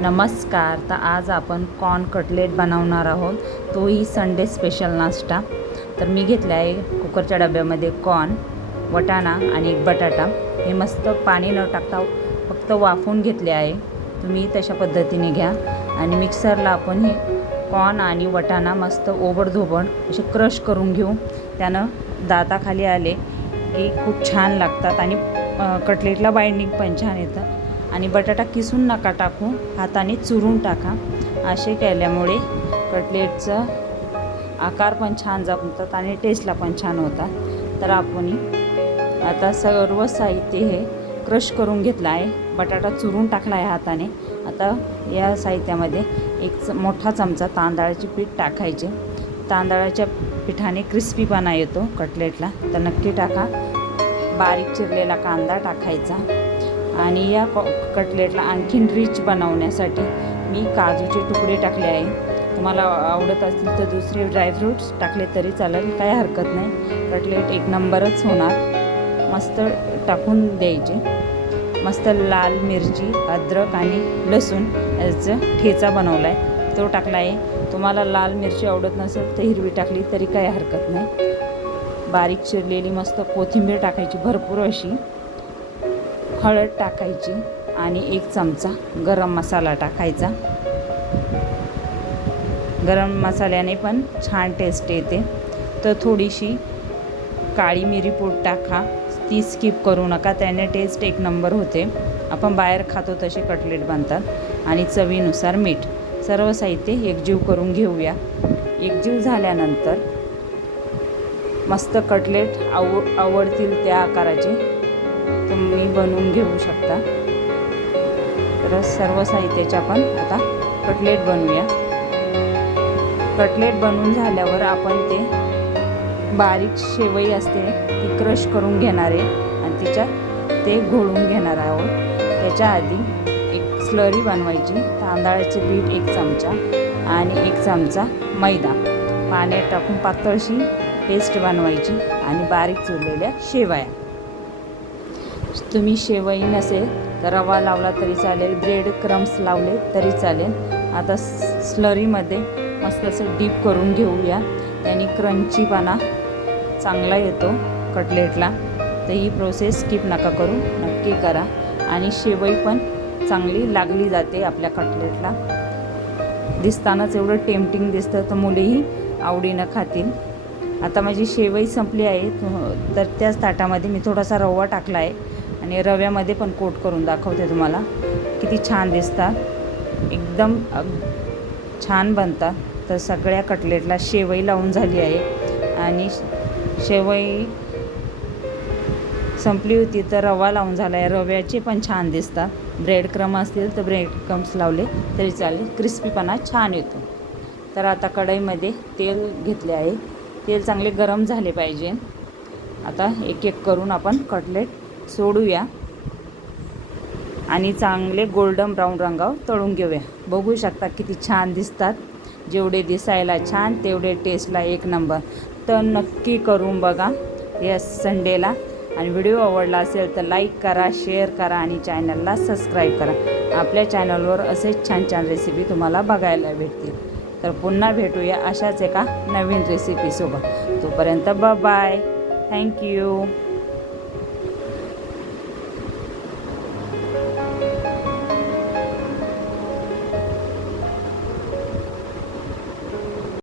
नमस्कार तर आज आपण कॉर्न कटलेट बनवणार आहोत. तोही संडे स्पेशल नाश्ता. तर मी घेतला आहे कुकरच्या डब्यामध्ये कॉर्न वटाणा आणि एक बटाटा. हे मस्त पाणी न टाकता फक्त वाफवून घेतले आहे. तुम्ही तशा पद्धतीने घ्या. आणि मिक्सरला आपण हे कॉर्न आणि वटाणा मस्त ओबडधोबड असे क्रश करून घेऊ. त्यानं दाताखाली आले की खूप छान लागतात. आणि कटलेटला बाइंडिंग पण छान येतं. आणि बटाटा किसून नका टाकू हाताने चुरून टाका. असे केल्यामुळे कटलेटचं आकार पण छान जमतात आणि टेस्टला पण छान होतात. तर आपण आता सर्व साहित्य हे क्रश करून घेतलं आहे. बटाटा चुरून टाकला आहे हाताने. आता या साहित्यामध्ये एक च मोठा चमचा तांदळाचे पीठ टाकायचे. तांदळाच्या पिठाने क्रिस्पीपणा येतो कटलेटला. तर नक्की टाका. बारीक चिरलेला कांदा टाकायचा. आणि या कटलेटला आणखीन रिच बनवण्यासाठी मी काजूचे तुकडे टाकले आहे. तुम्हाला आवडत असतील तर दुसरे ड्रायफ्रूट्स टाकले तरी चालेल काही हरकत नाही. कटलेट एक नंबरच होणार. मस्त टाकून द्यायचे. मस्त लाल मिरची अद्रक आणि लसूण याचं ठेचा बनवला आहे तो टाकला आहे. तुम्हाला लाल मिरची आवडत नसेल तर हिरवी टाकली तरी काही हरकत नाही. बारीक चिरलेली मस्त कोथिंबीर टाकायची भरपूर अशी. हळद टाकायची आणि एक चमचा गरम मसाला टाकायचा. गरम मसाल्याने पण छान टेस्ट येते. तर थोडीशी काळी मिरी पूड टाका. ती स्किप करू नका त्याने टेस्ट एक नंबर होते. आपण बाहेर खातो तसे कटलेट बनतात आणि चवीनुसार मीठ. सर्व साहित्य एकजीव करून घेऊया. एकजीव झाल्यानंतर मस्त कटलेट आव आवडतील त्या आकाराचे. तुम्ही बनवून घेऊ शकता. तर सर्व साहित्याचे आपण आता कटलेट बनवूया. कटलेट बनवून झाल्यावर आपण ते बारीक शेवई असते ती क्रश करून घेणार आहे आणि तिच्यात ते घोळून घेणार आहोत. त्याच्या आधी एक स्लरी बनवायची. तांदळाचे पीठ एक चमचा आणि एक चमचा मैदा. पाण्यात टाकून पातळशी पेस्ट बनवायची आणि बारीक चुरलेल्या शेवया. तुम्ही शेवई नसेल तर रवा लावला तरी चालेल ब्रेड क्रम्स लावले तरी चालेल. आता स्लरीमध्ये मस्त असं डीप करून घेऊया. त्याने क्रंचीपणा चांगला येतो कटलेटला. तर ही प्रोसेस स्किप नका करू नक्की करा. आणि शेवई पण चांगली लागली जाते आपल्या कटलेटला. दिसतानाच एवढं टेम्पटिंग दिसतं तर मुलेही आवडीनं खातील. आता माझी शेवई संपली आहे तर त्याच ताटामध्ये मी थोडासा रवा टाकला आहे आणि रव्यामध्ये पण कोट करून दाखवते तुम्हाला. किती छान दिसतात. एकदम छान बनतात. तर सगळ्या कटलेटला शेवई लावून झाली आहे. आणि शेवई संपली होती तर रवा लावून झाला आहे. रव्याचे पण छान दिसतात. ब्रेड क्रम असतील तर ब्रेड क्रम्स लावले तरी चालेल. क्रिस्पीपणा छान येतो. तर आता कढईमध्ये तेल घेतले आहे. तेल चांगले गरम झाले पाहिजे. आता एक एक करून आपण कटलेट सोडूया. आणि चांगले गोल्डन ब्राऊन रंगावर तळून घेऊया. बघू शकता किती छान दिसतात. जेवढे दिसायला छान तेवढे टेस्टला एक नंबर तर नक्की करून बघा या संडेला. आणि व्हिडिओ आवडला असेल तर लाईक करा शेअर करा आणि चॅनलला सबस्क्राईब करा. आपल्या चॅनलवर असेच छान छान रेसिपी तुम्हाला बघायला भेटतील. तर पुन्हा भेटूया अशाच एका नवीन रेसिपीसोबत तोपर्यंत ब बाय थँक्यू